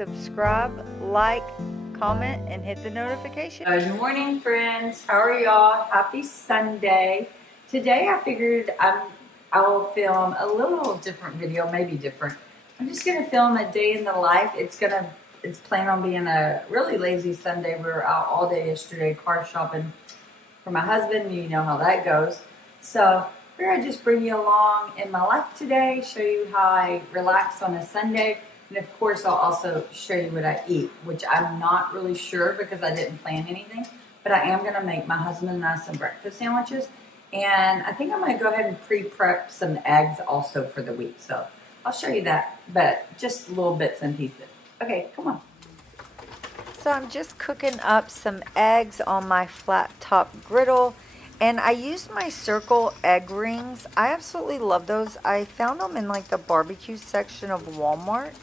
subscribe, like, comment, and hit the notification. Good morning, friends. How are y'all? Happy Sunday. Today I figured I will film a little different video, maybe different. I'm just gonna film a day in the life. It's planned on being a really lazy Sunday. We were out all day yesterday car shopping for my husband. You know how that goes. So here I just bring you along in my life today, show you how I relax on a Sunday. And of course, I'll also show you what I eat, which I'm not really sure because I didn't plan anything. But I am gonna make my husband and I some breakfast sandwiches. And I think I'm gonna go ahead and pre-prep some eggs also for the week. So I'll show you that, but just little bits and pieces. Okay, come on. So I'm just cooking up some eggs on my flat top griddle. And I used my circle egg rings. I absolutely love those. I found them in like the barbecue section of Walmart.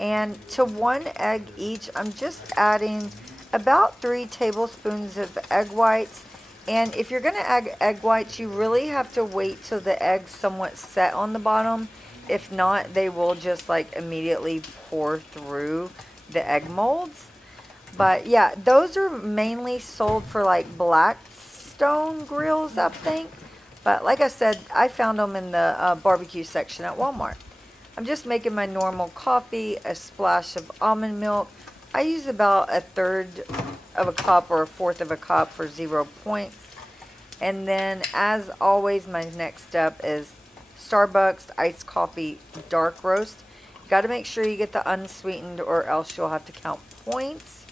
And to 1 egg each, I'm just adding about 3 tablespoons of egg whites. And if you're going to add egg whites, you really have to wait till the eggs somewhat set on the bottom. If not, they will just like immediately pour through the egg molds. But yeah, those are mainly sold for like Blackstone grills, I think. But like I said, I found them in the barbecue section at Walmart. I'm just making my normal coffee, a splash of almond milk. I use about 1/3 of a cup or 1/4 of a cup for 0 points. And then, as always, my next step is Starbucks iced coffee dark roast. Got to make sure you get the unsweetened or else you'll have to count points.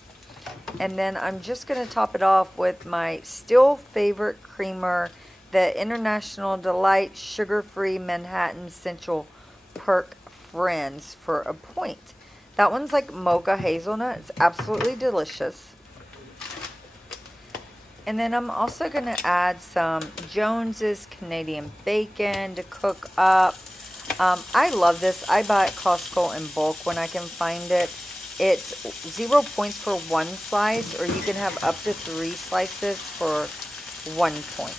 And then I'm just going to top it off with my still favorite creamer, the International Delight Sugar-Free Manhattan Central Perk Friends for a point. That one's like mocha hazelnut. It's absolutely delicious. And then I'm also going to add some Jones's Canadian bacon to cook up. I love this. I buy at Costco in bulk when I can find it. It's 0 points for 1 slice, or you can have up to 3 slices for 1 point.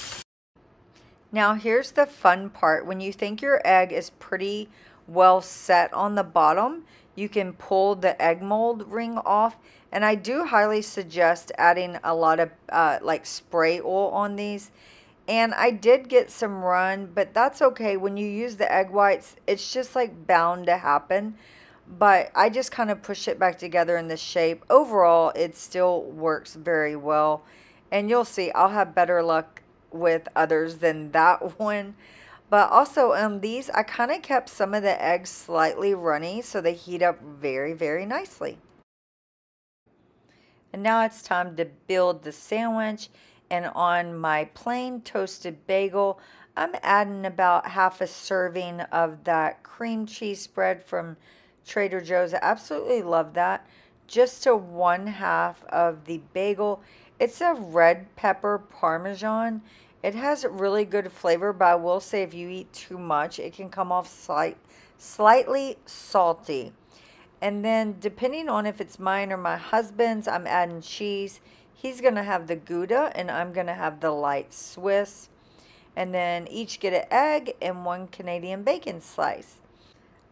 Now here's the fun part. When you think your egg is pretty well set on the bottom, you can pull the egg mold ring off. And I do highly suggest adding a lot of like spray oil on these. And I did get some run, but that's okay. When you use the egg whites, it's just like bound to happen. But I just kind of push it back together in this shape. Overall, it still works very well. And you'll see, I'll have better luck with others than that one. But also on these, I kind of kept some of the eggs slightly runny so they heat up very, very nicely. And now it's time to build the sandwich. And on my plain toasted bagel, I'm adding about 1/2 serving of that cream cheese spread from Trader Joe's. I absolutely love that. Just to 1/2 of the bagel. It's a red pepper Parmesan. It has really good flavor, but I will say if you eat too much, it can come off slightly salty. And then depending on if it's mine or my husband's, I'm adding cheese. He's going to have the Gouda and I'm going to have the light Swiss. And then each get an egg and 1 Canadian bacon slice.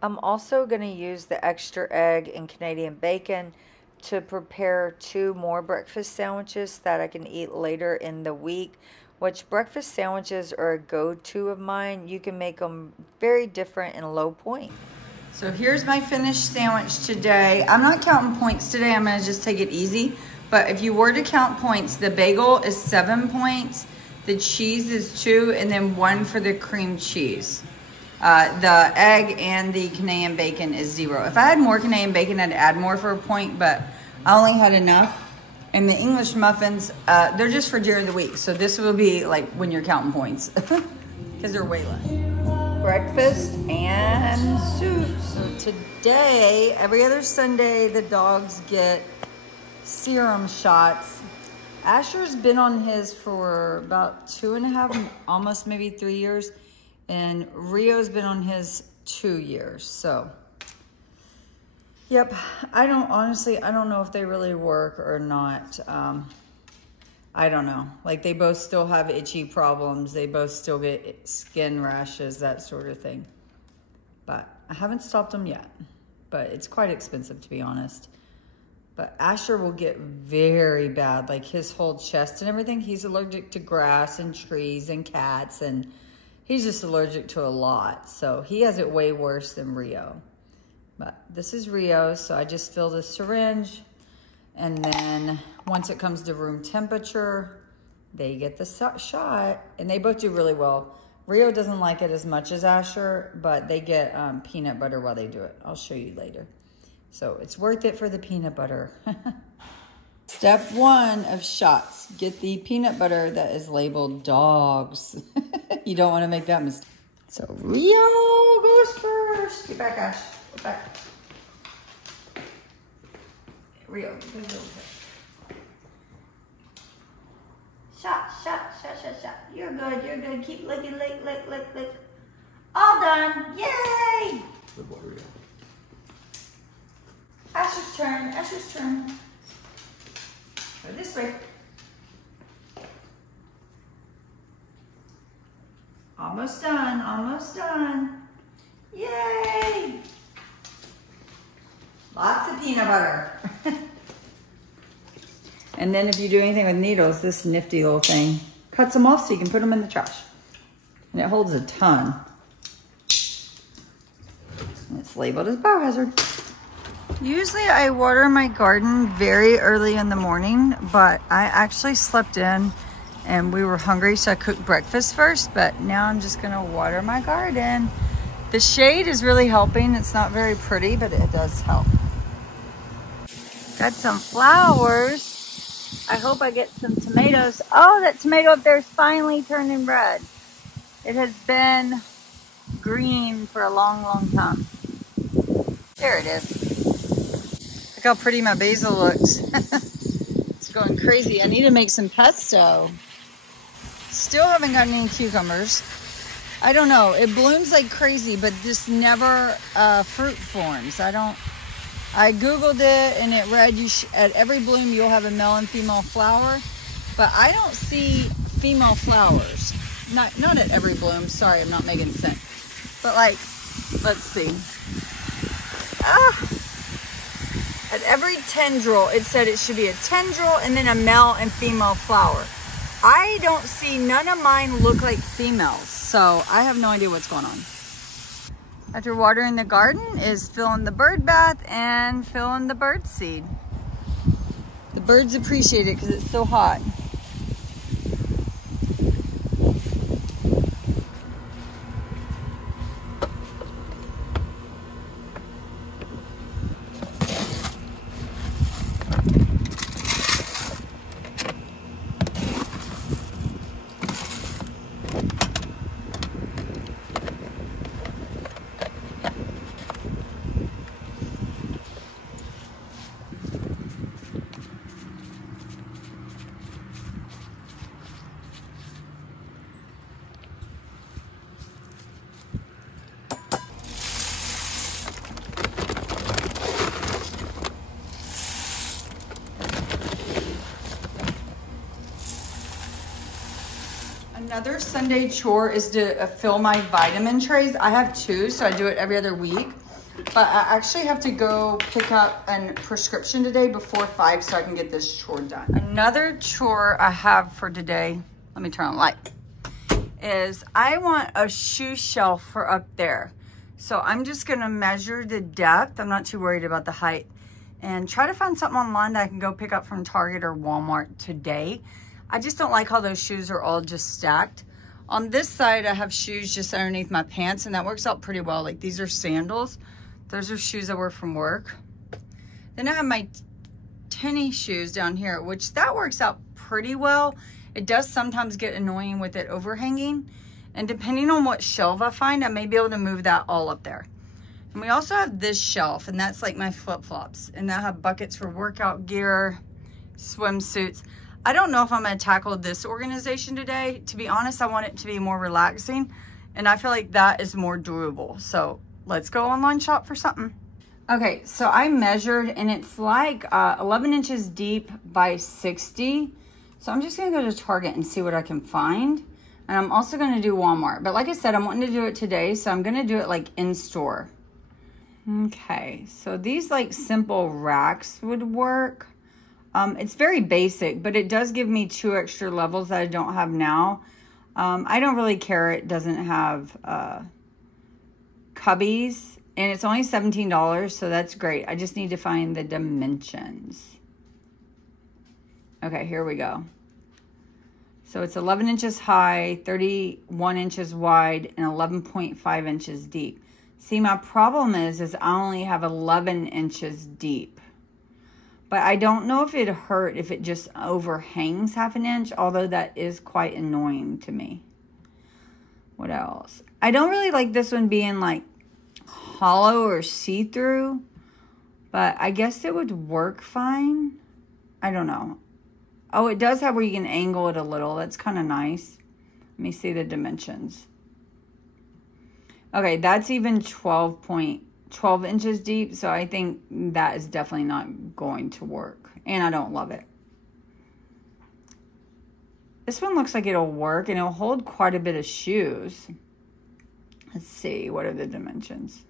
I'm also going to use the extra egg and Canadian bacon to prepare 2 more breakfast sandwiches that I can eat later in the week. Which breakfast sandwiches are a go-to of mine. You can make them very different and low point. So here's my finished sandwich today. I'm not counting points today. I'm going to just take it easy. But if you were to count points, the bagel is 7 points. The cheese is 2, and then 1 for the cream cheese. The egg and the Canadian bacon is 0. If I had more Canadian bacon, I'd add more for a point, but I only had enough. And the English muffins, they're just for during the week. So this will be like when you're counting points because they're way less. Breakfast and soup. So today, every other Sunday, the dogs get serum shots. Asher's been on his for about 2.5, almost maybe 3 years. And Rio's been on his 2 years, so. Yep, I don't know if they really work or not. I don't know. Like they both still have itchy problems. They both still get skin rashes, that sort of thing. But I haven't stopped them yet. but it's quite expensive, to be honest. But Asher will get very bad, like his whole chest and everything. He's allergic to grass and trees and cats, and he's just allergic to a lot. So he has it way worse than Rio. But this is Rio, so I just fill the syringe, and then once it comes to room temperature, they get the shot, and they both do really well. Rio doesn't like it as much as Asher, but they get peanut butter while they do it. I'll show you later. So it's worth it for the peanut butter. Step 1 of shots. Get the peanut butter that is labeled dogs. You don't want to make that mistake. So Rio goes first. Get back, Ash. Go back. Rio, go. Shot. You're good. Keep licking, lick. All done. Yay! Good boy, Rio. Asher's turn. Go this way. Almost done. Yay! Lots of peanut butter. And then if you do anything with needles, this nifty little thing cuts them off so you can put them in the trash. And it holds a ton. And it's labeled as biohazard. Usually I water my garden very early in the morning, but I actually slept in and we were hungry, so I cooked breakfast first, but now I'm just gonna water my garden. The shade is really helping. It's not very pretty, but it does help. Got some flowers. I hope I get some tomatoes. Oh, that tomato up there is finally turning red. It has been green for a long time. There it is. Look how pretty my basil looks. It's going crazy. I need to make some pesto. Still haven't gotten any cucumbers. I don't know. It blooms like crazy, but just never fruit forms. I Googled it and it read at every bloom you'll have a male and female flower, but I don't see female flowers. Not at every bloom. Sorry, I'm not making sense. But like, let's see. At every tendril, it said it should be a tendril and then a male and female flower. I don't see, none of mine look like females, so I have no idea what's going on. After watering the garden is filling the bird bath and filling the bird seed. The birds appreciate it because it's so hot. Another Sunday chore is to fill my vitamin trays. I have 2, so I do it every other week. But I actually have to go pick up a prescription today before 5 so I can get this chore done. Another chore I have for today, let me turn on the light, is I want a shoe shelf for up there. So I'm just gonna measure the depth. I'm not too worried about the height. And try to find something online that I can go pick up from Target or Walmart today. I just don't like how those shoes are all just stacked. On this side, I have shoes just underneath my pants, and that works out pretty well. Like, these are sandals. Those are shoes I wear from work. Then I have my tennis shoes down here, which that works out pretty well. It does sometimes get annoying with it overhanging. And depending on what shelf I find, I may be able to move that all up there. And we also have this shelf, and that's like my flip-flops. And I have buckets for workout gear, swimsuits. I don't know if I'm gonna tackle this organization today. To be honest, I want it to be more relaxing, and I feel like that is more doable. So let's go online shop for something. Okay, so I measured, and it's like 11 inches deep by 60. So I'm just gonna go to Target and see what I can find. And I'm also gonna do Walmart. But like I said, I'm wanting to do it today, so I'm gonna do it like in store. Okay, so these like simple racks would work. It's very basic, but it does give me 2 extra levels that I don't have now. I don't really care. It doesn't have cubbies, and it's only $17, so that's great. I just need to find the dimensions. Okay, here we go. So it's 11 inches high, 31 inches wide, and 11.5 inches deep. See, my problem is I only have 11 inches deep. But I don't know if it'd hurt if it just overhangs half an inch, although that is quite annoying to me. What else? I don't really like this one being like hollow or see-through, but I guess it would work fine. I don't know. Oh, it does have where you can angle it a little. That's kind of nice. Let me see the dimensions. Okay, that's even 12 inches deep, so I think that is definitely not going to work. And I don't love it. This one looks like it'll work, and it'll hold quite a bit of shoes. Let's see, what are the dimensions?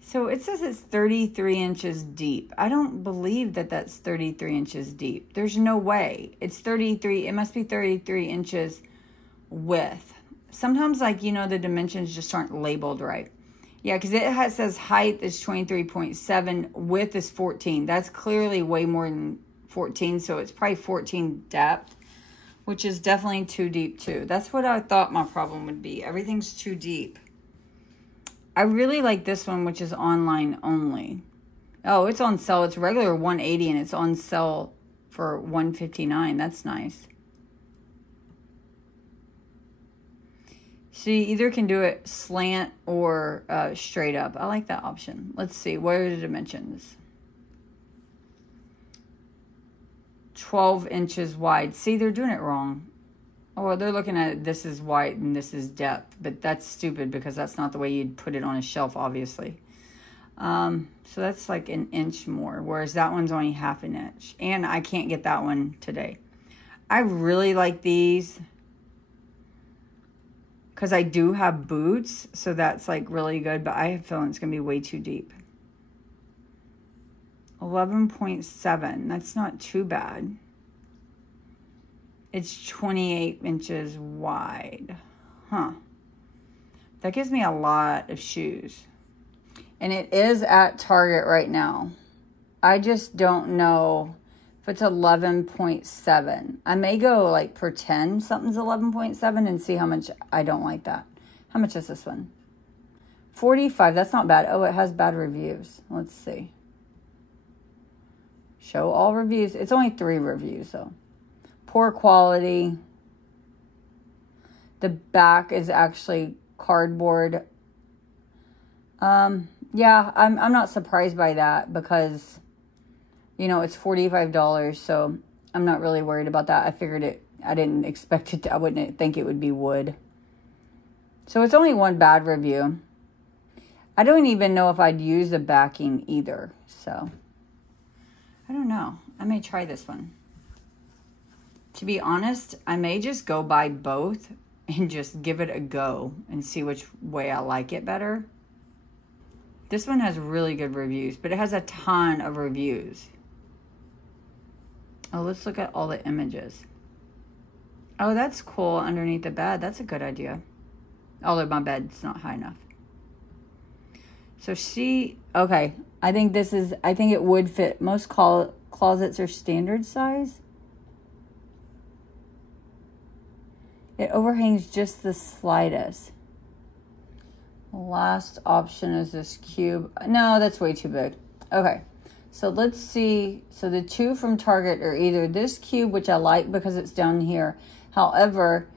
So it says it's 33 inches deep. I don't believe that that's 33 inches deep. There's no way. It's 33, it must be 33 inches width. Sometimes, like, you know, the dimensions just aren't labeled right. Yeah, because it says height is 23.7, width is 14. That's clearly way more than 14, so it's probably 14 depth, which is definitely too deep too. That's what I thought my problem would be. Everything's too deep. I really like this one, which is online only. Oh, it's on sale. It's regular $180 and it's on sale for $159. That's nice. So you either can do it slant or straight up. I like that option. Let's see. What are the dimensions? 12 inches wide. See, they're doing it wrong. Oh, they're looking at it, this is wide and this is depth. But that's stupid because that's not the way you'd put it on a shelf, obviously. So that's like an inch more. Whereas that one's only half an inch. And I can't get that one today. I really like these, because I do have boots, so that's like really good, but I have a feeling it's going to be way too deep. 11.7, that's not too bad. It's 28 inches wide. Huh. That gives me a lot of shoes. And it is at Target right now. I just don't know if it's 11.7. I may go like pretend something's 11.7 and see how much I don't like that. How much is this one? 45. That's not bad. Oh, it has bad reviews. Let's see. Show all reviews. It's only 3 reviews though. Poor quality. The back is actually cardboard. Yeah, I'm not surprised by that because, you know, it's $45, so I'm not really worried about that. I figured it, I didn't expect it to, I wouldn't think it would be wood. So it's only 1 bad review. I don't even know if I'd use the backing either, so I don't know. I may try this one. To be honest, I may just go buy both and just give it a go and see which way I like it better. This one has really good reviews, but it has a ton of reviews. Oh, let's look at all the images. Oh, that's cool underneath the bed. That's a good idea. Although my bed's not high enough. So okay, I think it would fit. Most closets are standard size. It overhangs just the slightest. Last option is this cube. No, that's way too big. Okay, so let's see. So the 2 from Target are either this cube, which I like because it's down here. However,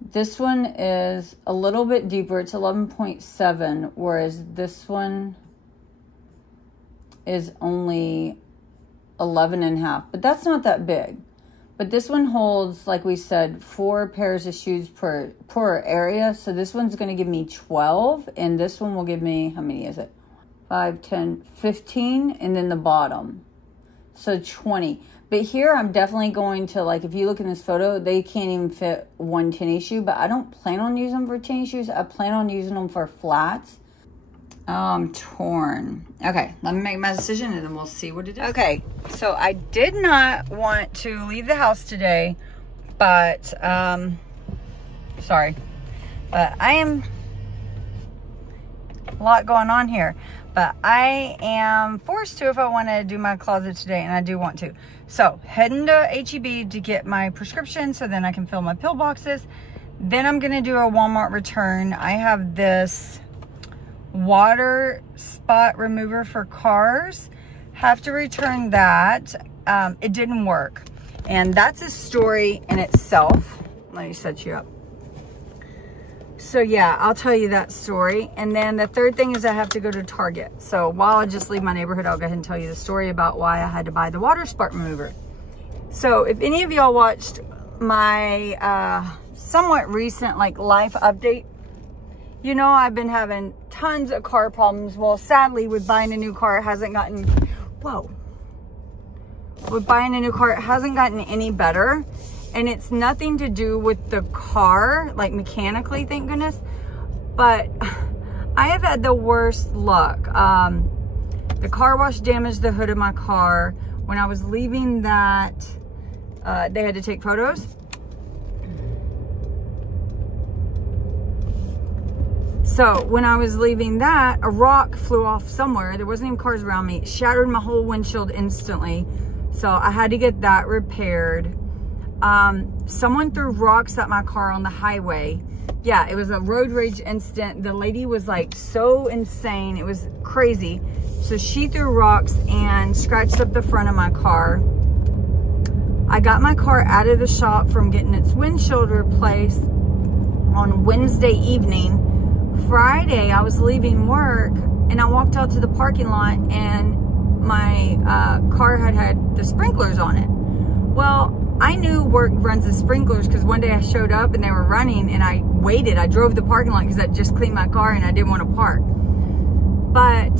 this one is a little bit deeper. It's 11.7, whereas this one is only 11.5. But that's not that big. But this one holds, like we said, 4 pairs of shoes per area. So this one's going to give me 12. And this one will give me, how many is it? 5, 10, 15. And then the bottom. So 20. But here I'm definitely going to, like, if you look in this photo, they can't even fit one tennis shoe. But I don't plan on using them for tennis shoes. I plan on using them for flats. Oh, I'm torn. Okay, let me make my decision and then we'll see what it is. Okay, so I did not want to leave the house today, but, sorry. But I am, a lot going on here. But I am forced to if I want to do my closet today, and I do want to. So, heading to H-E-B to get my prescription so then I can fill my pill boxes. Then I'm going to do a Walmart return. I have this water spot remover for cars. Have to return that. It didn't work. And that's a story in itself. Let me set you up. So yeah, I'll tell you that story. And then the third thing is I have to go to Target. So while I just leave my neighborhood, I'll go ahead and tell you the story about why I had to buy the water spot remover. So if any of y'all watched my somewhat recent like life update, you know I've been having tons of car problems. Well, sadly with buying a new car, it hasn't gotten, with buying a new car, it hasn't gotten any better. And it's nothing to do with the car, like mechanically, thank goodness. But I have had the worst luck. The car wash damaged the hood of my car. When I was leaving that, they had to take photos. So when I was leaving that, a rock flew off somewhere. There wasn't even cars around me. It shattered my whole windshield instantly. So I had to get that repaired. Someone threw rocks at my car on the highway. Yeah, it was a road rage incident. The lady was like so insane. It was crazy. So she threw rocks and scratched up the front of my car. I got my car out of the shop from getting its windshield replaced on Wednesday evening. Friday, I was leaving work and I walked out to the parking lot and my car had the sprinklers on it. Well, I knew work runs the sprinklers because one day I showed up and they were running and I waited. I drove the parking lot because I just cleaned my car and I didn't want to park. But,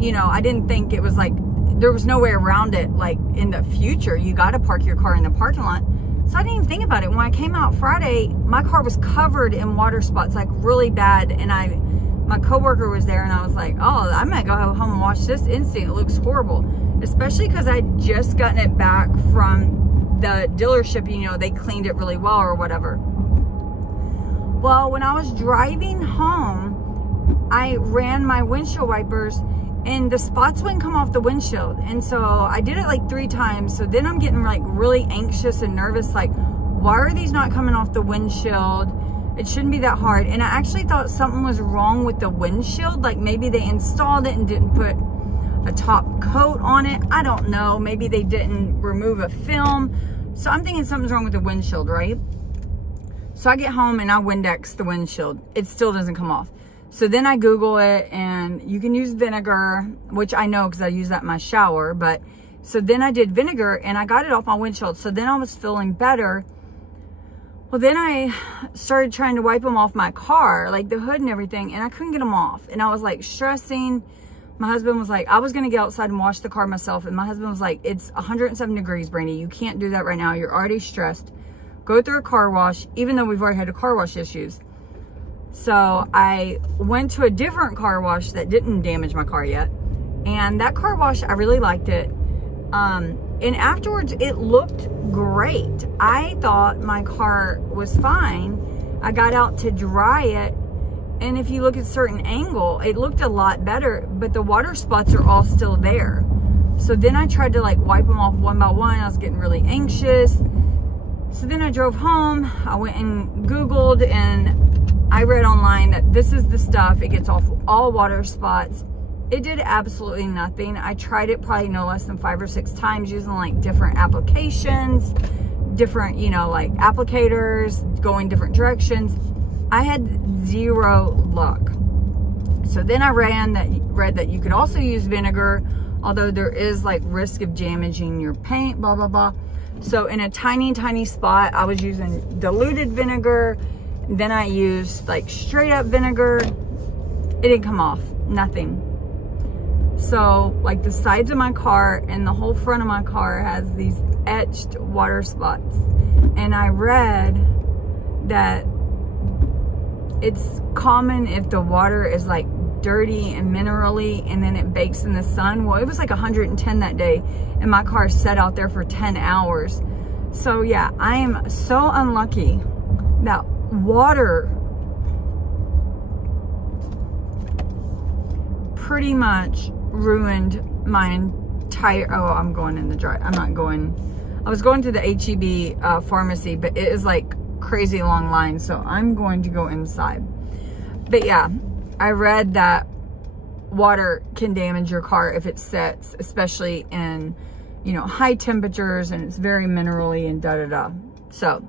you know, I didn't think it was like, there was no way around it. Like in the future, you got to park your car in the parking lot. So I didn't even think about it. When I came out Friday, my car was covered in water spots, like really bad. And my coworker was there and I was like, oh, I might go home and watch this instant. It looks horrible. Especially because I'd just gotten it back from the dealership, you know, they cleaned it really well or whatever. Well, when I was driving home, I ran my windshield wipers and the spots wouldn't come off the windshield. And so I did it like 3 times. So then I'm getting like really anxious and nervous. Like, why are these not coming off the windshield? It shouldn't be that hard. And I actually thought something was wrong with the windshield. Like maybe they installed it and didn't put a top coat on it. I don't know. Maybe they didn't remove a film. So I'm thinking something's wrong with the windshield, right? So I get home and I Windex the windshield. It still doesn't come off. So then I Google it and you can use vinegar, which I know because I use that in my shower. But so then I did vinegar and I got it off my windshield. So then I was feeling better. Well, then I started trying to wipe them off my car, like the hood and everything, and I couldn't get them off. And I was like stressing. My husband was like, I was going to get outside and wash the car myself. And my husband was like, it's 107 degrees, Brandy. You can't do that right now. You're already stressed. Go through a car wash, even though we've already had a car wash issues. So I went to a different car wash that didn't damage my car yet. And that car wash, I really liked it. And afterwards, it looked great. I thought my car was fine. I got out to dry it. And if you look at a certain angle, it looked a lot better, but the water spots are all still there. So then I tried to like wipe them off one by one. I was getting really anxious. So then I drove home. I went and Googled and I read online that this is the stuff. It gets off all water spots. It did absolutely nothing. I tried it probably no less than 5 or 6 times using like different applications, different, you know, like applicators, going different directions. I had 0 luck. So then I read that you could also use vinegar, although there is like risk of damaging your paint, blah, blah, blah. So in a tiny, tiny spot, I was using diluted vinegar. Then I used like straight up vinegar. It didn't come off, nothing. So like the sides of my car and the whole front of my car has these etched water spots. And I read that it's common if the water is like dirty and minerally and then it bakes in the sun. Well, it was like 110 that day and my car sat out there for 10 hours. So yeah, I am so unlucky that water pretty much ruined my entire, oh, I'm going in the dry. I'm not going, I was going to the HEB pharmacy, but it is like crazy long lines, so I'm going to go inside. But yeah, I read that water can damage your car if it sets, especially in, you know, high temperatures, and it's very minerally and da-da-da. So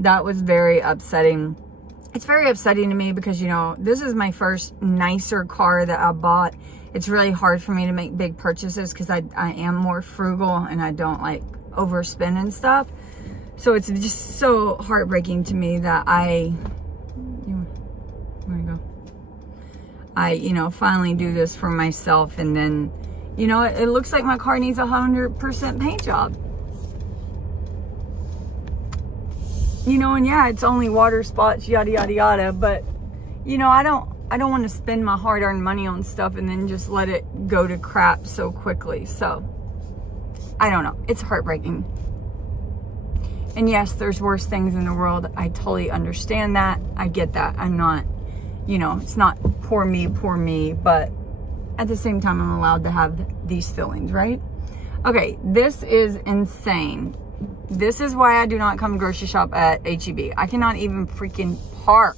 that was very upsetting. It's very upsetting to me because, you know, this is my first nicer car that I bought. It's really hard for me to make big purchases because I am more frugal and I don't like overspend and stuff. So it's just so heartbreaking to me that you know, finally do this for myself, and then, you know, it looks like my car needs 100% paint job. You know, and yeah, it's only water spots, yada, yada, yada, but, you know, I don't want to spend my hard-earned money on stuff and then just let it go to crap so quickly. So, I don't know. It's heartbreaking. And yes, there's worse things in the world. I totally understand that. I get that. I'm not, you know, it's not poor me, but at the same time, I'm allowed to have these feelings, right? Okay, this is insane. This is why I do not come grocery shop at HEB. I cannot even freaking park.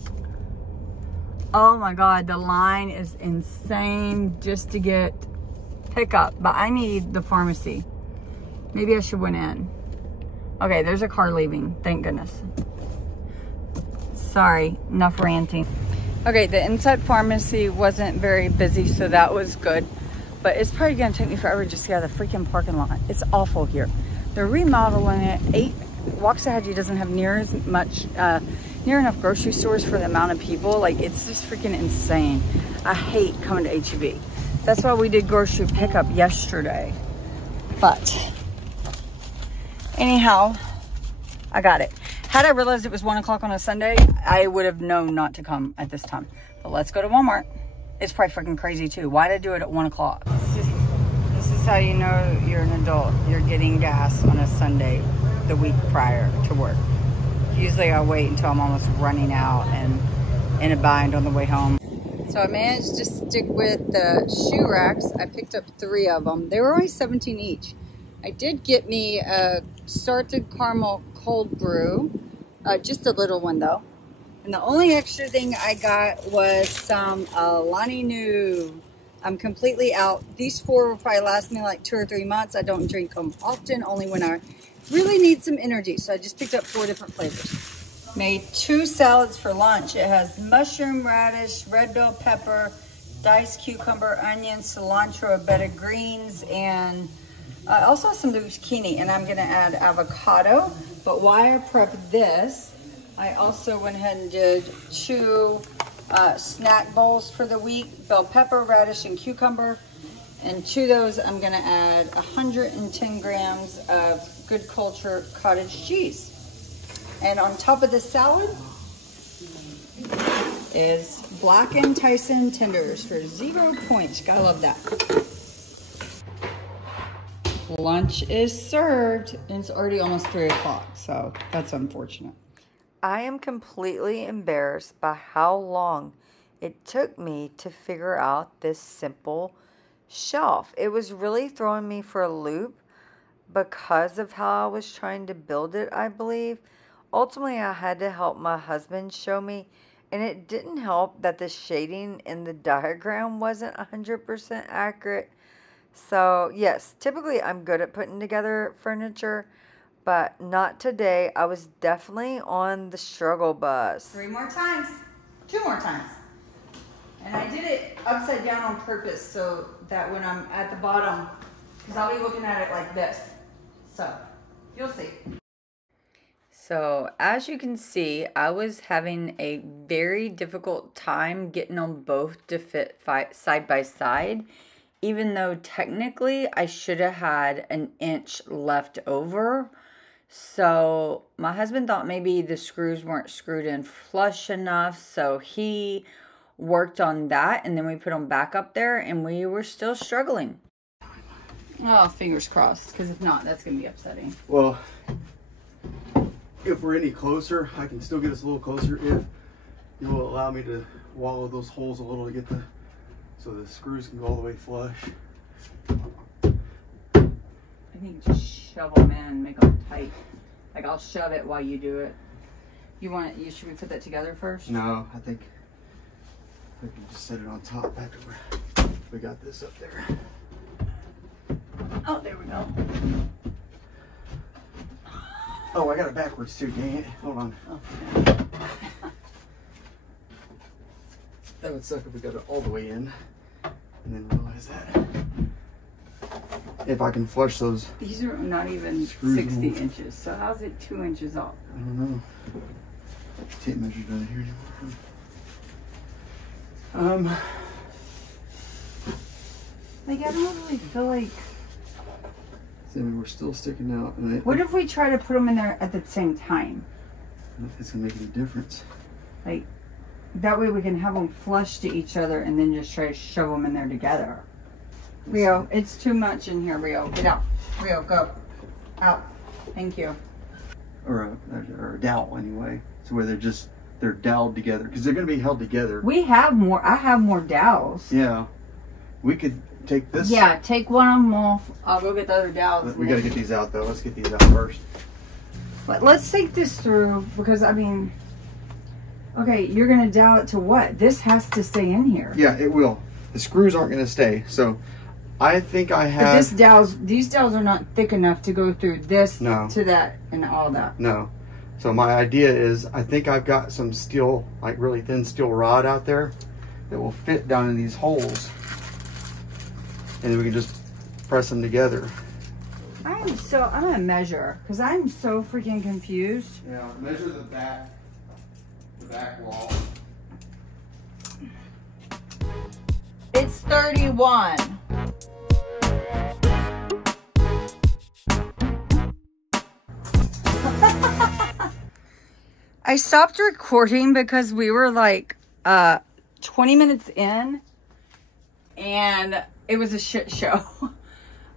Oh my God, the line is insane just to get pickup, but I need the pharmacy. Maybe I should went in. Okay, there's a car leaving, thank goodness. Sorry, enough ranting. Okay, the inside pharmacy wasn't very busy, so that was good. But it's probably gonna take me forever just to get out of the freaking parking lot. It's awful here. They're remodeling it. 8 Waxahachie doesn't have near enough grocery stores for the amount of people. Like, it's just freaking insane. I hate coming to HEB. That's why we did grocery pickup yesterday. But anyhow, I got it. Had I realized it was 1 o'clock on a Sunday, I would have known not to come at this time. But let's go to Walmart. It's probably freaking crazy too. Why did I do it at 1 o'clock? This is how you know you're an adult. You're getting gas on a Sunday the week prior to work. Usually I wait until I'm almost running out and in a bind on the way home. So I managed to stick with the shoe racks. I picked up 3 of them. They were only 17 each. I did get me a salted caramel cold brew, just a little one though. And the only extra thing I got was some Alani Nu. I'm completely out. These 4 will probably last me like 2 or 3 months. I don't drink them often, only when I really need some energy. So I just picked up 4 different flavors. Made 2 salads for lunch. It has mushroom, radish, red bell pepper, diced cucumber, onion, cilantro, a bed of greens, and I also have some zucchini, and I'm gonna add avocado. But while I prepped this, I also went ahead and did 2 snack bowls for the week, bell pepper, radish, and cucumber. And to those, I'm gonna add 110 grams of Good Culture cottage cheese. And on top of the salad is blackened Tyson tenders for 0 points. Gotta love that. Lunch is served, and it's already almost 3 o'clock, so that's unfortunate. I am completely embarrassed by how long it took me to figure out this simple shelf. It was really throwing me for a loop because of how I was trying to build it, I believe. Ultimately, I had to help my husband show me, and it didn't help that the shading in the diagram wasn't 100% accurate. So, yes, typically I'm good at putting together furniture, but not today. I was definitely on the struggle bus. 3 more times. 2 more times. And I did it upside down on purpose so that when I'm at the bottom, because I'll be looking at it like this. So, you'll see. So as you can see, I was having a very difficult time getting them both to fit side by side, even though technically I should have had an inch left over. So my husband thought maybe the screws weren't screwed in flush enough, so he worked on that, and then we put them back up there, and we were still struggling. Oh, fingers crossed, because if not, that's going to be upsetting. Well, if we're any closer, I can still get us a little closer if you will allow me to wallow those holes a little to get so the screws can go all the way flush. I think just shove them in, make them tight. Like, I'll shove it while you do it. Should we put that together first? No, I think we can just set it on top after we got this up there. Oh, there we go. Oh, I got it backwards too, dang it. Hold on. Oh. That would suck if we got it all the way in and then realize that. If I can flush those. These are not even 60 inches, so how's it 2 inches off? I don't know. Tape measure down here anymore. Like, I don't really feel like... See, I mean, we're still sticking out. And What if we try to put them in there at the same time? I don't think it's going to make any difference. Like, that way we can have them flush to each other and then just try to shove them in there together. Rio, it's too much in here, Rio. Get out. Rio, go. Out. Thank you. Or a dowel, anyway. So where they're doweled together. Because they're going to be held together. We have more. I have more dowels. Yeah. We could take this. Yeah, take one of them off. I'll go get the other dowels. We got to get these out, though. Let's get these out first. But let's take this through, because, I mean... Okay, you're going to dowel it to what? This has to stay in here. Yeah, it will. The screws aren't going to stay. So I think I have... But these dowels are not thick enough to go through this to that and all that. No. So my idea is, I think I've got some steel, like really thin steel rod out there that will fit down in these holes. And then we can just press them together. I'm going to measure, because I'm so freaking confused. Yeah, measure the back wall. It's 31. I stopped recording because we were like 20 minutes in and it was a shit show.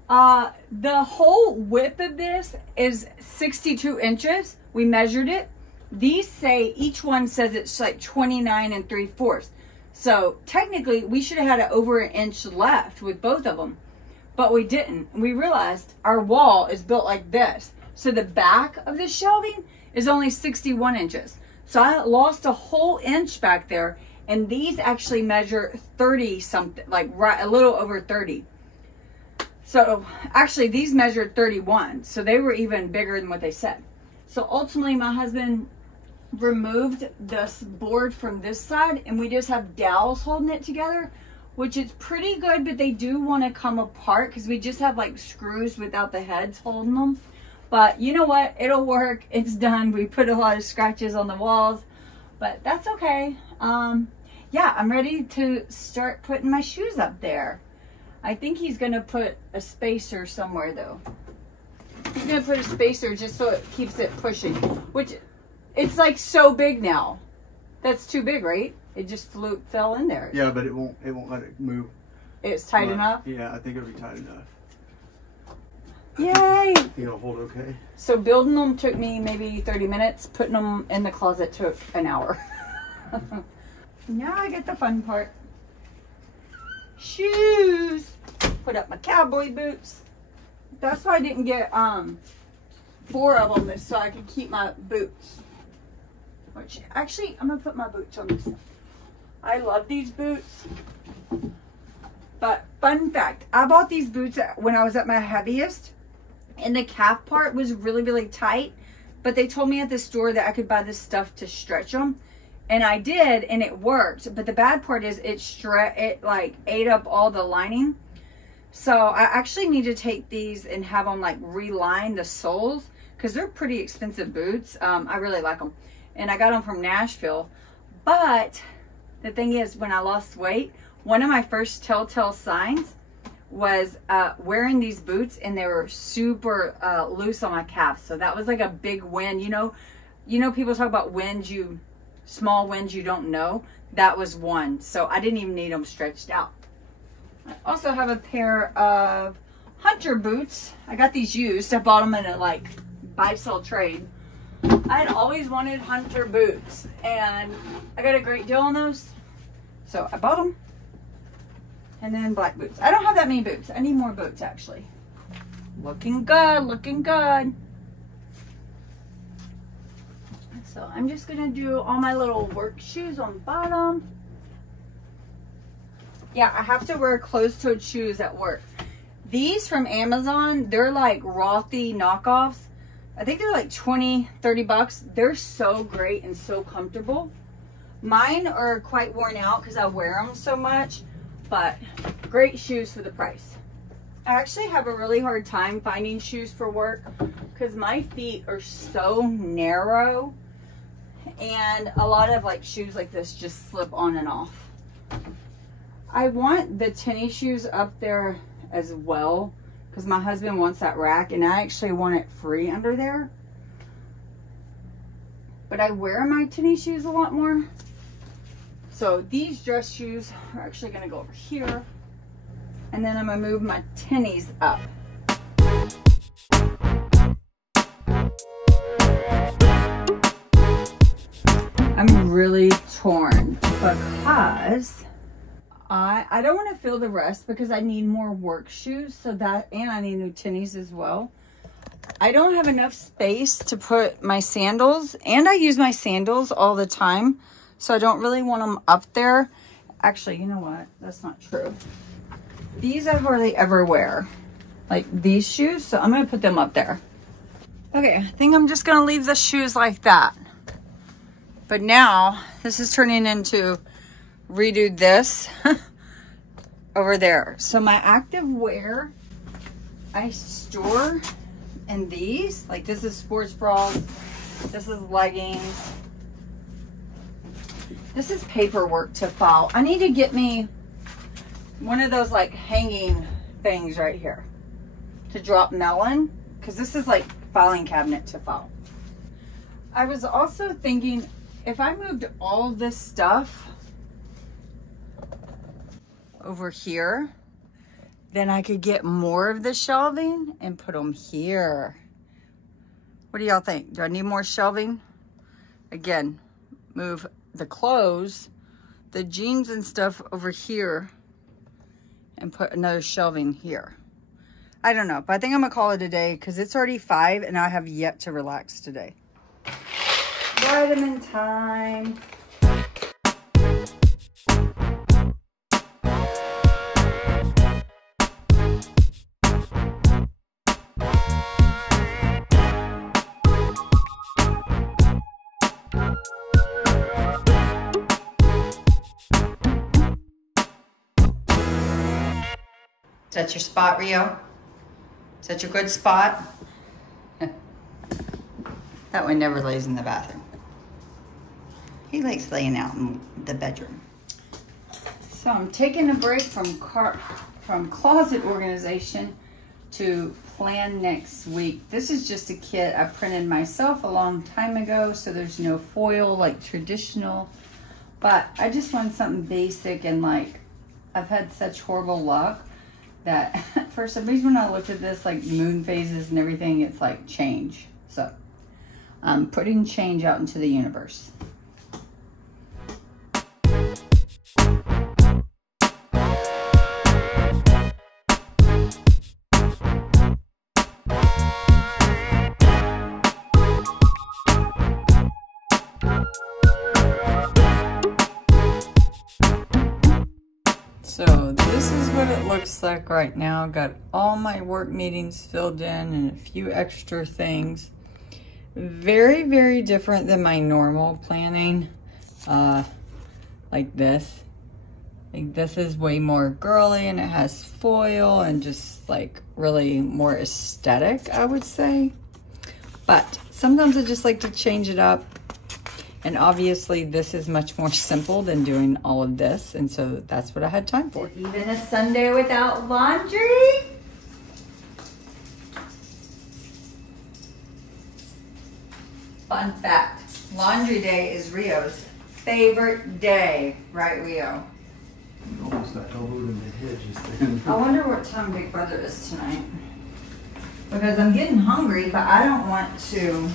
The whole width of this is 62 inches. We measured it. These say, each one says it's like 29 3/4. So technically we should have had over an inch left with both of them, but we didn't. We realized our wall is built like this. So the back of the shelving is only 61 inches. So I lost a whole inch back there, and these actually measure 30 something, like right, a little over 30. So actually these measured 31. So they were even bigger than what they said. So ultimately my husband removed this board from this side, and we just have dowels holding it together, which is pretty good, but they do want to come apart because we just have like screws without the heads holding them. But you know what? It'll work. It's done. We put a lot of scratches on the walls, but that's okay. Yeah, I'm ready to start putting my shoes up there. I think he's going to put a spacer somewhere though. He's going to put a spacer just so it keeps it pushing, which it's like so big now. That's too big, right? It just fell in there. Yeah, but it won't let it move. It's tight enough? Yeah, I think it'll be tight enough. Yay! I think it'll hold okay. So building them took me maybe 30 minutes. Putting them in the closet took an hour. Now I get the fun part. Shoes. Put up my cowboy boots. That's why I didn't get 4 of them, so I could keep my boots. Which, actually, I'm going to put my boots on this. I love these boots. But, fun fact, I bought these boots when I was at my heaviest. And the calf part was really, really tight. But they told me at the store that I could buy this stuff to stretch them. And I did, and it worked. But the bad part is it like ate up all the lining. So I actually need to take these and have them like reline the soles. because they're pretty expensive boots. I really like them. And I got them from Nashville. But the thing is, when I lost weight, one of my first telltale signs was wearing these boots, and they were super loose on my calves. So that was like a big win. You know, people talk about wins, small wins you don't know. That was one. So I didn't even need them stretched out. I also have a pair of Hunter boots. I got these used. I bought them in a like buy-sell trade. I had always wanted Hunter boots, and I got a great deal on those, so I bought them. And then black boots. I don't have that many boots. I need more boots, actually. Looking good, looking good. So I'm just gonna do all my little work shoes on bottom. Yeah, I have to wear closed-toed shoes at work. These from Amazon, they're like Rothy knockoffs. I think they're like 20, 30 bucks. They're so great and so comfortable. Mine are quite worn out because I wear them so much, but great shoes for the price. I actually have a really hard time finding shoes for work because my feet are so narrow, and a lot of like shoes like this just slip on and off. I want the tennis shoes up there as well, because my husband wants that rack, and I actually want it free under there. But I wear my tennis shoes a lot more. So these dress shoes are actually going to go over here. And then I'm going to move my tennies up. I'm really torn because I don't want to fill the rest because I need more work shoes, so that, and I need new tennies as well. I don't have enough space to put my sandals, and I use my sandals all the time, so I don't really want them up there. Actually, you know what? That's not true. These I hardly ever wear, like these shoes, so I'm going to put them up there. Okay, I think I'm just going to leave the shoes like that. But now, this is turning into redo this over there. So my active wear, I store in these. Like this is sports bras. This is leggings. This is paperwork to file. I need to get me one of those like hanging things right here to drop melon, because this is like filing cabinet to file. I was also thinking if I moved all this stuff over here, then I could get more of the shelving and put them here. What do y'all think? Do I need more shelving? Again, move the clothes, the jeans and stuff over here, and put another shelving here. I don't know, but I think I'm gonna call it a day because it's already 5 and I have yet to relax today. Vitamin time. Is that your spot, Rio? Is that your good spot? That one never lays in the bathroom. He likes laying out in the bedroom. So I'm taking a break from closet organization to plan next week. This is just a kit I printed myself a long time ago, so there's no foil like traditional. But I just want something basic, and like I've had such horrible luck that for some reason when I looked at this, like moon phases and everything, it's like change. So I'm putting change out into the universe. So this is what it looks like right now. Got all my work meetings filled in and a few extra things. Very, very different than my normal planning. Like this. Like this is way more girly, and it has foil and just like really more aesthetic, I would say. But sometimes I just like to change it up. And obviously this is much more simple than doing all of this. And so that's what I had time for. Even a Sunday without laundry? Fun fact, laundry day is Rio's favorite day. Right, Rio? You almost got elbowed in the head just then. I wonder what time Big Brother is tonight. Because I'm getting hungry, but I don't want to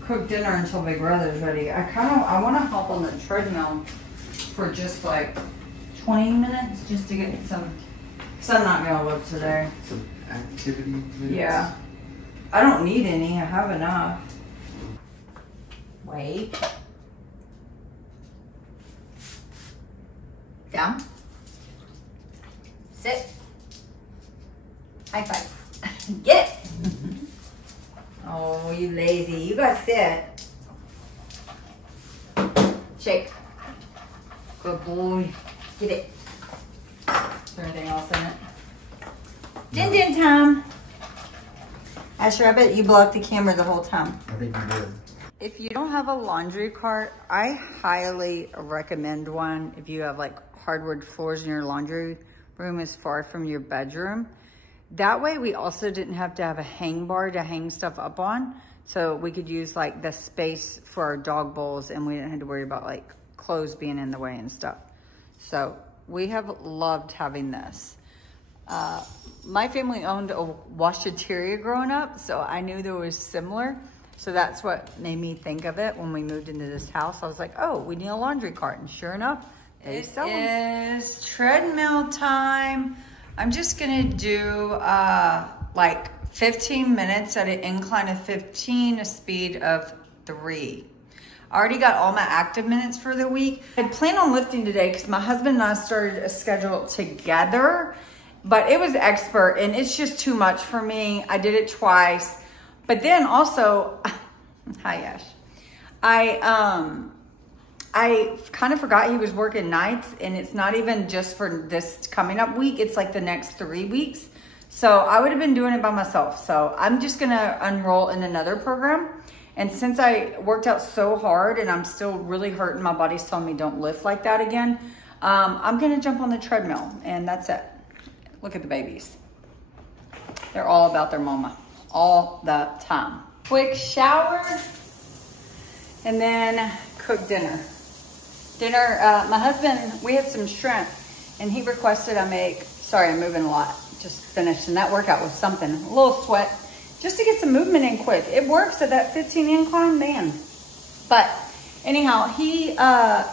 cook dinner until Big Brother's ready. I want to hop on the treadmill for just like 20 minutes just to get some, because I'm not going to live today. Some activity minutes. Yeah. I don't need any. I have enough. Wait. Down. Sit. High five. Get it. Oh, you lazy. You gotta sit. Shake. Good boy. Get it. Is there anything else in it? Din din time. Asher, I bet you blocked the camera the whole time. I think you did. If you don't have a laundry cart, I highly recommend one if you have like hardwood floors in your laundry room is far from your bedroom. That way we also didn't have to have a hang bar to hang stuff up on. So we could use like the space for our dog bowls and we didn't have to worry about like clothes being in the way and stuff. So we have loved having this. My family owned a washateria growing up, so I knew there was similar. So that's what made me think of it when we moved into this house. I was like, oh, we need a laundry cart. And sure enough, they sell them. It is treadmill time. I'm just gonna do like 15 minutes at an incline of 15, a speed of 3. I already got all my active minutes for the week. I planned on lifting today because my husband and I started a schedule together, but it was expert and it's just too much for me. I did it twice. But then also, hi Ash, I kind of forgot he was working nights and it's not even just for this coming up week, it's like the next 3 weeks. So I would have been doing it by myself. So I'm just gonna enroll in another program. And since I worked out so hard and I'm still really hurting, my body's telling me don't lift like that again, I'm gonna jump on the treadmill and that's it. Look at the babies. They're all about their mama. All the time. Quick shower and then cook dinner. My husband, we had some shrimp and he requested I make, sorry, I'm moving a lot, just finished, and that workout was something, a little sweat, just to get some movement in quick. It works at that 15 incline, man. But anyhow, he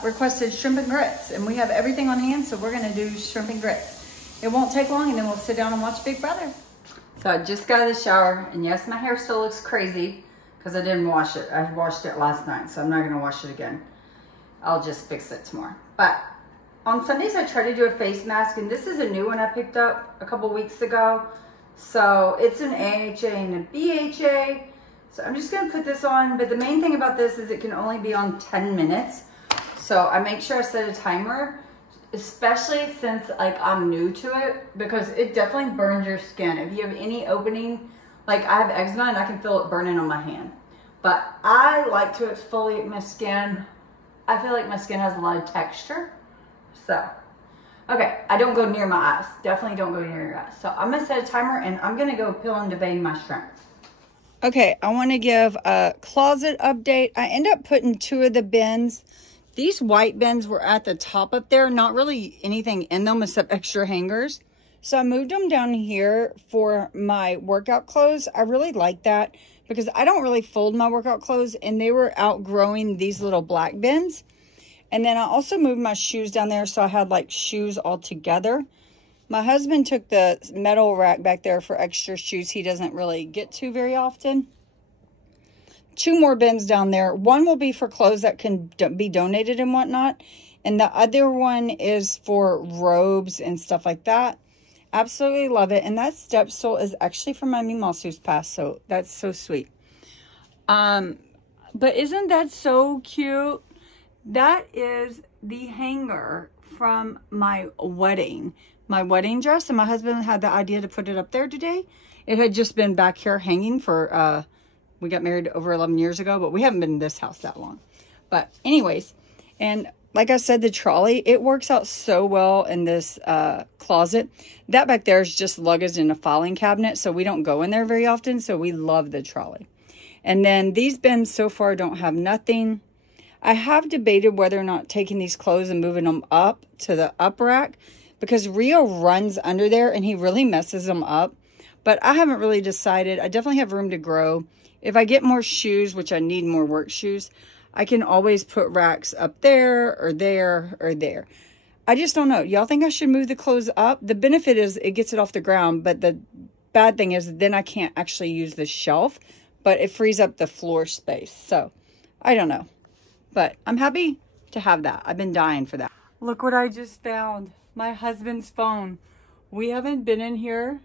requested shrimp and grits and we have everything on hand, so we're gonna do shrimp and grits. It won't take long and then we'll sit down and watch Big Brother. So I just got out of the shower, and yes, my hair still looks crazy because I didn't wash it. I washed it last night, so I'm not gonna wash it again. I'll just fix it tomorrow. But on Sundays, I try to do a face mask, and this is a new one I picked up a couple weeks ago. So it's an AHA and a BHA. So I'm just gonna put this on, but the main thing about this is it can only be on 10 minutes. So I make sure I set a timer, especially since like I'm new to it, because it definitely burns your skin. If you have any opening, like I have eczema and I can feel it burning on my hand. But I like to exfoliate my skin. I feel like my skin has a lot of texture. So, okay, I don't go near my eyes. Definitely don't go near your eyes. So I'm gonna set a timer and I'm gonna go peel and devein my shrimp. Okay, I wanna give a closet update. I end up putting 2 of the bins. These white bins were at the top up there, not really anything in them except extra hangers. So I moved them down here for my workout clothes. I really like that because I don't really fold my workout clothes, and they were outgrowing these little black bins. And then I also moved my shoes down there, so I had like shoes all together. My husband took the metal rack back there for extra shoes he doesn't really get to very often. 2 more bins down there. One will be for clothes that can be donated and whatnot. And the other one is for robes and stuff like that. Absolutely love it. And that step stool is actually from my Meemaw who's passed. So that's so sweet. But isn't that so cute? That is the hanger from my wedding dress. And my husband had the idea to put it up there today. It had just been back here hanging for, We got married over 11 years ago, but we haven't been in this house that long. But anyways, and like I said, the trolley, it works out so well in this closet. That back there is just luggage in a filing cabinet, so we don't go in there very often, so we love the trolley. And then these bins so far don't have nothing. I have debated whether or not taking these clothes and moving them up to the up rack, because Rio runs under there and he really messes them up. But I haven't really decided. I definitely have room to grow. If I get more shoes, which I need more work shoes, I can always put racks up there or there or there. I just don't know. Y'all think I should move the clothes up? The benefit is it gets it off the ground, but the bad thing is then I can't actually use the shelf, but it frees up the floor space. So I don't know, but I'm happy to have that. I've been dying for that. Look what I just found. My husband's phone. We haven't been in here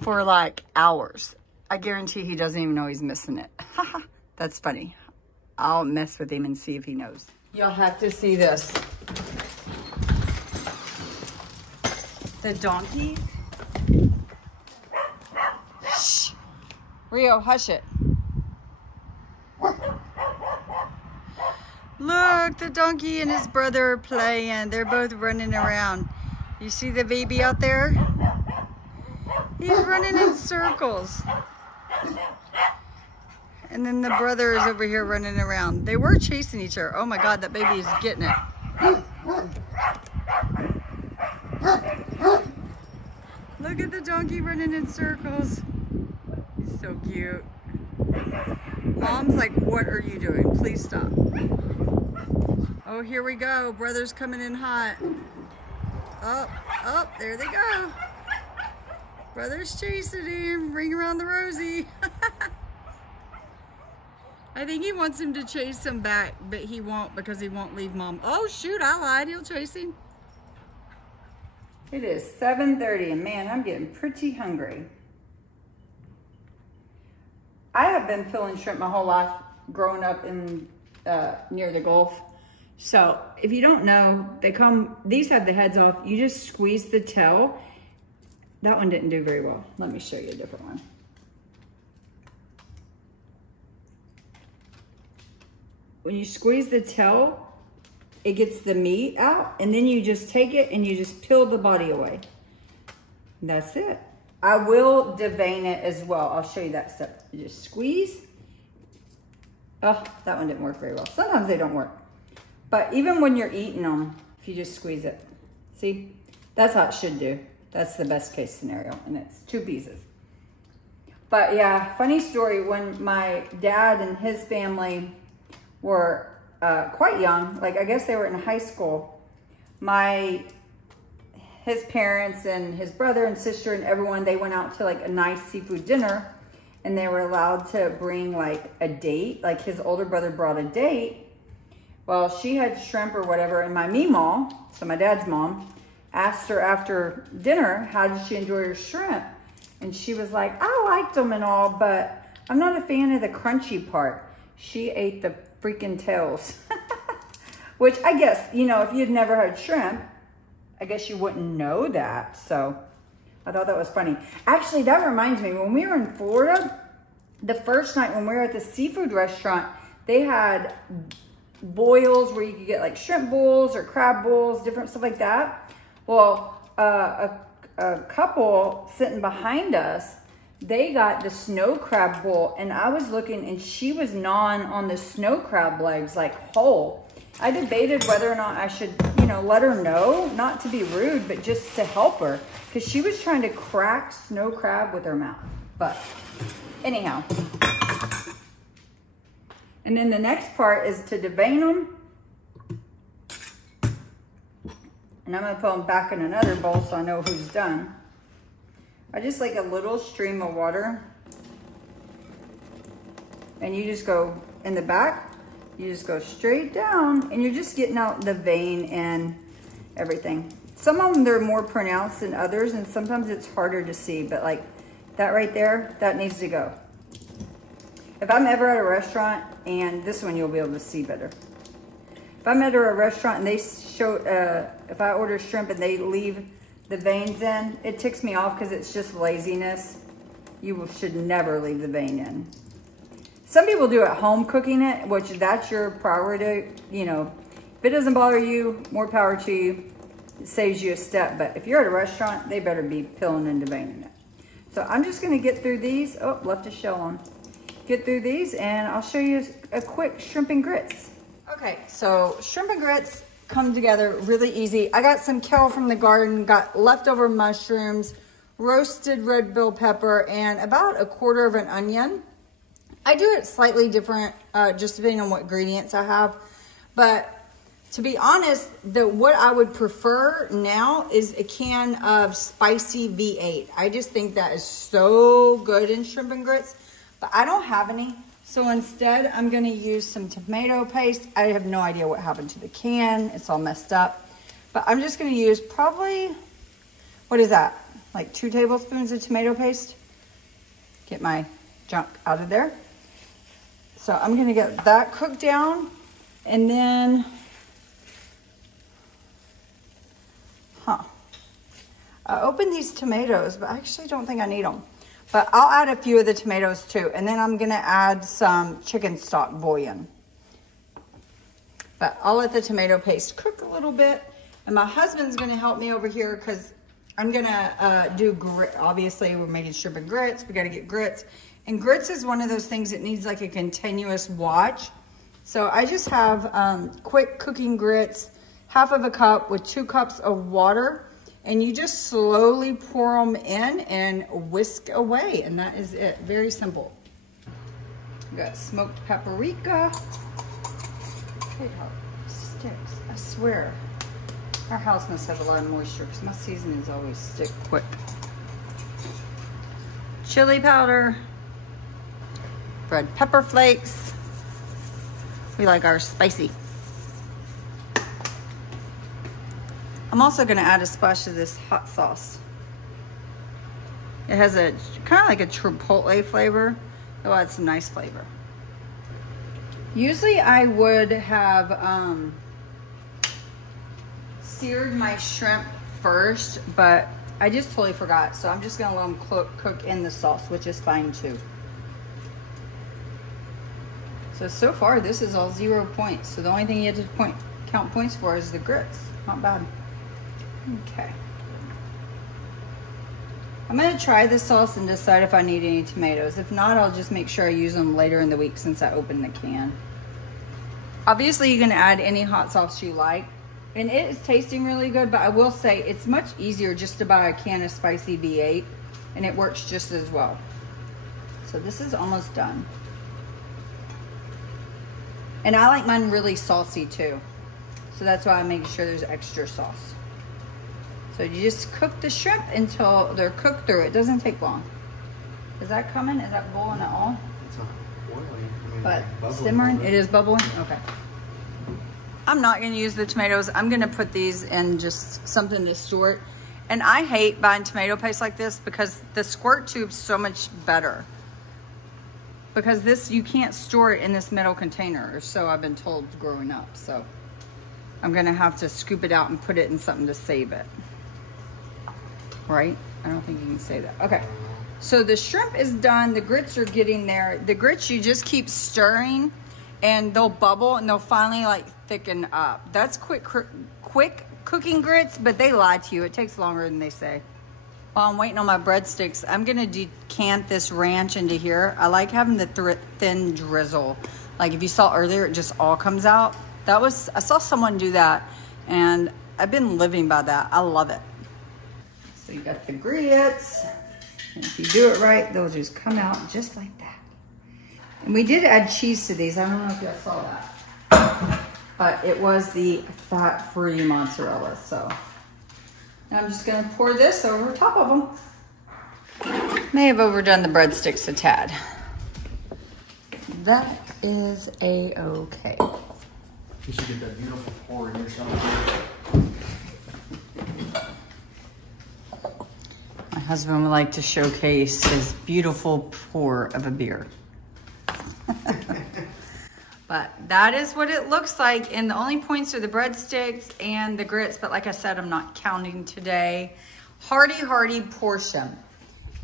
for like hours. I guarantee he doesn't even know he's missing it. That's funny. I'll mess with him and see if he knows. You'll have to see this. The donkey. Shh. Rio, hush it. Look, the donkey and his brother are playing. They're both running around. You see the baby out there? He's running in circles. And then the brother is over here running around. They were chasing each other. Oh my God, that baby is getting it. Look at the donkey running in circles. He's so cute. Mom's like, what are you doing? Please stop. Oh, here we go. Brother's coming in hot. Oh, oh, there they go. Brother's chasing him. Ring around the rosy. I think he wants him to chase him back, but he won't because he won't leave Mom. Oh, shoot, I lied. He'll chase him. It is 7:30, and man, I'm getting pretty hungry. I have been filling shrimp my whole life growing up in near the Gulf. So if you don't know, these have the heads off. You just squeeze the tail. That one didn't do very well. Let me show you a different one. When you squeeze the tail, it gets the meat out, and then you just take it and you just peel the body away. That's it. I will devein it as well. I'll show you that step. You just squeeze. Oh, that one didn't work very well. Sometimes they don't work. But even when you're eating them, if you just squeeze it, see? That's how it should do. That's the best case scenario, and it's 2 pieces. But yeah, funny story, when my dad and his family were quite young, like I guess they were in high school, his parents and his brother and sister and everyone, they went out to like a nice seafood dinner, and they were allowed to bring like a date. Like his older brother brought a date. Well, she had shrimp or whatever, and my meemaw, so my dad's mom, asked her after dinner, how did she enjoy her shrimp? And she was like, I liked them and all, but I'm not a fan of the crunchy part. She ate the freaking tails. Which I guess, you know, if you'd never had shrimp, I guess you wouldn't know that. So I thought that was funny. Actually, that reminds me, when we were in Florida, the first night when we were at the seafood restaurant, they had boils where you could get like shrimp bowls or crab bowls, different stuff like that. Well, a couple sitting behind us, they got the snow crab bowl, and I was looking, and she was gnawing on the snow crab legs like whole. I debated whether or not I should, you know, let her know, not to be rude, but just to help her, because she was trying to crack snow crab with her mouth. But anyhow. And then the next part is to devein them. And I'm going to put them back in another bowl so I know who's done. I just like a little stream of water. And you just go in the back. You just go straight down. And you're just getting out the vein and everything. Some of them, they're more pronounced than others. And sometimes it's harder to see. But like that right there, that needs to go. If I'm ever at a restaurant, and this one you'll be able to see better. If I'm at a restaurant and they show, if I order shrimp and they leave the veins in, it ticks me off because it's just laziness. you should never leave the vein in. Some people do at home cooking it, which that's your priority. You know, if it doesn't bother you, more power to you. It saves you a step. But if you're at a restaurant, they better be peeling and deveining it. So I'm just gonna get through these. Oh, left a shell on. Get through these and I'll show you a quick shrimp and grits. Okay, so shrimp and grits come together really easy. I got some kale from the garden, got leftover mushrooms, roasted red bell pepper, and about 1/4 of an onion. I do it slightly different, just depending on what ingredients I have. But to be honest, what I would prefer now is a can of spicy V8. I just think that is so good in shrimp and grits, but I don't have any. So instead, I'm gonna use some tomato paste. I have no idea what happened to the can. It's all messed up. But I'm just gonna use probably, what is that? Like 2 tablespoons of tomato paste. Get my junk out of there. So I'm gonna get that cooked down, and then, I opened these tomatoes, but I actually don't think I need them. But I'll add a few of the tomatoes too. And then I'm gonna add some chicken stock bouillon. But I'll let the tomato paste cook a little bit. And my husband's gonna help me over here because I'm gonna do grit. Obviously we're making shrimp and grits. We gotta get grits. And grits is one of those things that needs like a continuous watch. So I just have quick cooking grits, 1/2 cup with 2 cups of water. And you just slowly pour them in and whisk away. And that is it, very simple. We got smoked paprika. Look how it sticks, I swear. Our house must have a lot of moisture because my seasonings always stick quick. Chili powder. Red pepper flakes. We like ours spicy. I'm also gonna add a splash of this hot sauce. It has a kind of like a chipotle flavor. It'll add some nice flavor. Usually I would have seared my shrimp first, but I just totally forgot. So I'm just gonna let them cook in the sauce, which is fine too. So far this is all 0 points. So the only thing you have to count points for is the grits. Not bad. Okay. I'm gonna try this sauce and decide if I need any tomatoes. If not, I'll just make sure I use them later in the week since I opened the can. Obviously, you can add any hot sauce you like. And it is tasting really good, but I will say it's much easier just to buy a can of spicy V8 and it works just as well. So this is almost done. And I like mine really saucy too. So that's why I make sure there's extra sauce. So you just cook the shrimp until they're cooked through. It doesn't take long. Is that coming? Is that boiling at all? It's not boiling. I mean, But simmering? It is bubbling? Okay. I'm not gonna use the tomatoes. I'm gonna put these in just something to store it. And I hate buying tomato paste like this because the squirt tube's so much better. Because this, you can't store it in this metal container, or so I've been told growing up. So I'm gonna have to scoop it out and put it in something to save it. Right? I don't think you can say that. Okay. So the shrimp is done. The grits are getting there. The grits, you just keep stirring and they'll bubble and they'll finally like thicken up. That's quick cooking grits, but they lie to you. It takes longer than they say. While I'm waiting on my breadsticks, I'm gonna decant this ranch into here. I like having the thin drizzle. Like if you saw earlier, it just all comes out. I saw someone do that and I've been living by that. I love it. So you got the grits. And if you do it right, they'll just come out just like that. And we did add cheese to these. I don't know if y'all saw that. But it was the fat-free mozzarella, so. Now I'm just gonna pour this over top of them. May have overdone the breadsticks a tad. That is a-okay. You should get that beautiful pour in yourself. My husband would like to showcase his beautiful pour of a beer. But that is what it looks like. And the only points are the breadsticks and the grits. But like I said, I'm not counting today. Hearty, hearty portion.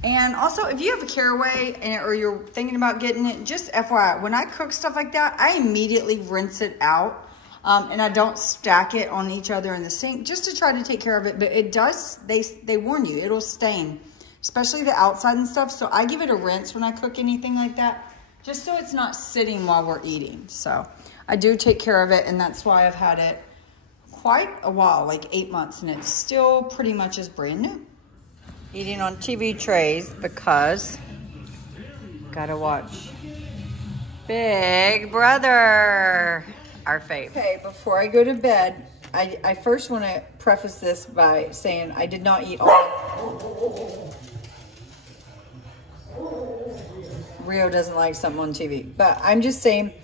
And also, if you have a caraway or you're thinking about getting it, just FYI, when I cook stuff like that, I immediately rinse it out. And I don't stack it on each other in the sink just to try to take care of it. But it does, they warn you, it'll stain, especially the outside and stuff. So I give it a rinse when I cook anything like that, just so it's not sitting while we're eating. So I do take care of it, and that's why I've had it quite a while, like 8 months, and it's still pretty much as brand new. Eating on TV trays because gotta watch Big Brother, our fave. Okay, before I go to bed, I first want to preface this by saying I did not eat all. Rio doesn't like something on TV, but I'm just saying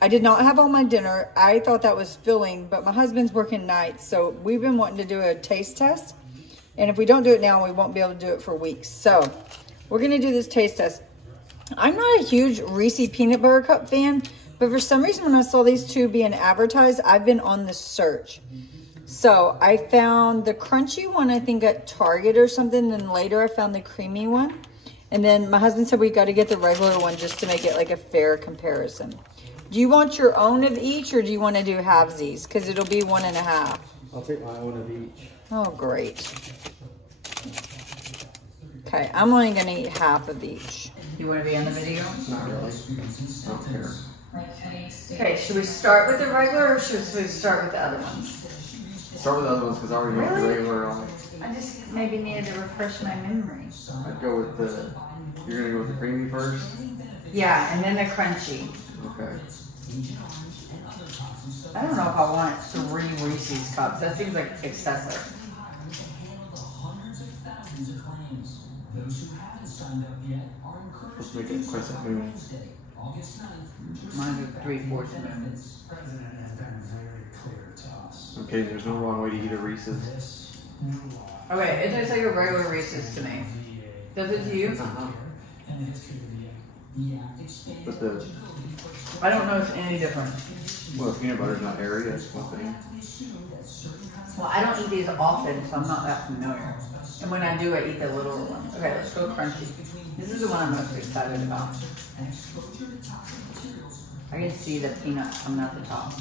I did not have all my dinner. I thought that was filling, but my husband's working nights, so we've been wanting to do a taste test. And if we don't do it now, we won't be able to do it for weeks. So we're going to do this taste test. I'm not a huge Reese peanut butter cup fan, but for some reason when I saw these two being advertised, I've been on the search. So I found the crunchy one, I think at Target or something. Then later I found the creamy one. And then my husband said we got to get the regular one just to make it like a fair comparison. Do you want your own of each, or do you want to do halvesies? Because it'll be 1.5. I'll take my own of each. Oh, great. Okay, I'm only going to eat half of each. You want to be on the video? Not really. I don't care. Okay, should we start with the regular or should we start with the other ones? Start with the other ones because I already know the regular on. I just maybe needed to refresh my memory. I'd go with the. You're gonna go with the creamy first. Yeah, and then the crunchy. Okay. I don't know if I want 3 Reese's cups. That seems like excessive. Let's make it crescent moon. Mine is 3/4 moon. Okay, there's no wrong way to eat a Reese's. Okay, it tastes like a regular Reese's to me. Does it to you? Uh-huh. But the I don't know if it's any different. well, the peanut butter's not airy. That's one thing. Well, I don't eat these often, so I'm not that familiar. And when I do, I eat the littler ones. Okay, let's go crunchy. This is the one I'm most excited about. I can see the peanut coming out the top.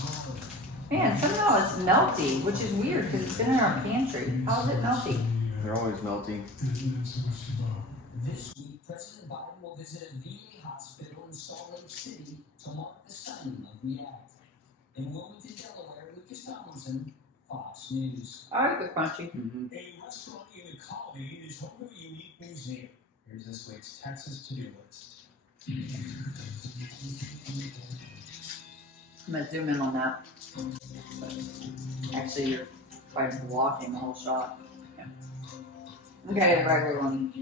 Man, somehow it's melty, which is weird because it's been in our pantry. How is it melty? They're always melty. This week, President Biden will visit a VA hospital in Salt Lake City to mark the signing of the act. In Wilmington, Delaware, Lucas Tomlinson, Fox News. I like the crunchy. A restaurant inequality is home to a unique museum. Here's this week's Texas to-do list. I'm gonna zoom in on that. Actually, you're probably blocking the whole shot. Yeah. Okay, the regular one.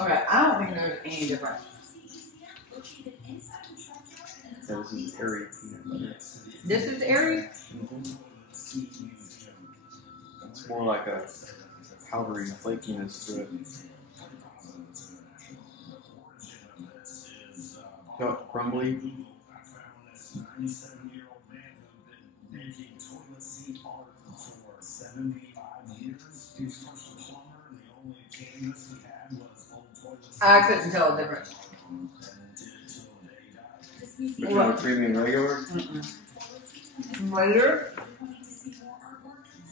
Okay, I don't think there's any difference. Yeah, this is airy peanut butter. This is airy? It's more like a powdery flakiness to it. Got crumbly. I couldn't tell the difference. Between creamy and regular? Later,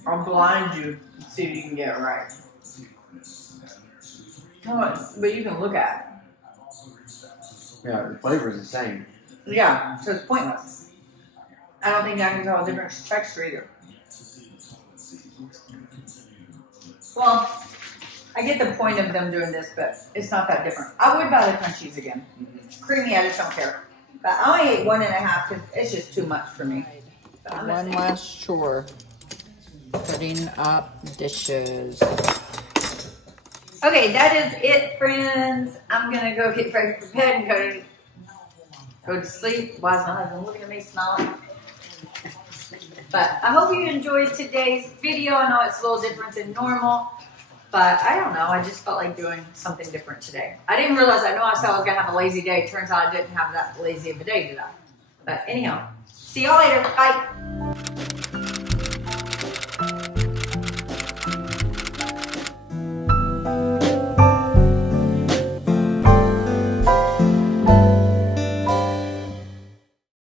I'll blind you and see if you can get it right. Oh, but you can look at Yeah, the flavor is the same. it. Yeah, so it's pointless. I don't think I can tell a different texture either. Well, I get the point of them doing this, but it's not that different. I would buy the crunchies again. Creamy, I just don't care. But I only ate 1.5 because it's just too much for me. So One last chore. Putting up dishes. Okay, that is it, friends. I'm gonna go get ready for bed and go to sleep. Why is my husband looking at me smiling? But I hope you enjoyed today's video. I know it's a little different than normal, but I don't know. I just felt like doing something different today. I didn't realize. I know I said I was gonna have a lazy day. Turns out I didn't have that lazy of a day today. But anyhow, See y'all later. Bye.